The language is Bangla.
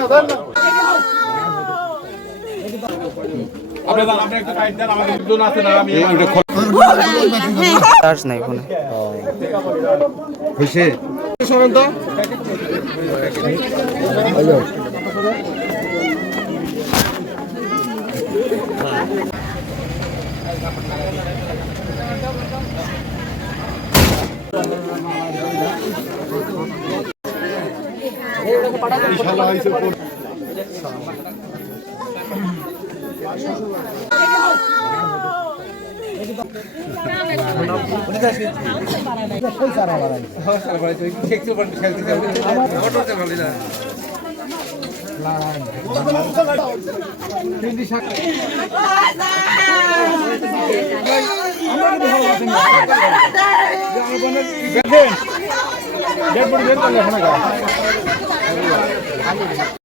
দরকার নেই চার্জ নাই ফোনে হয়েছে না বোনের দেখেন দেখবেন দেখবেন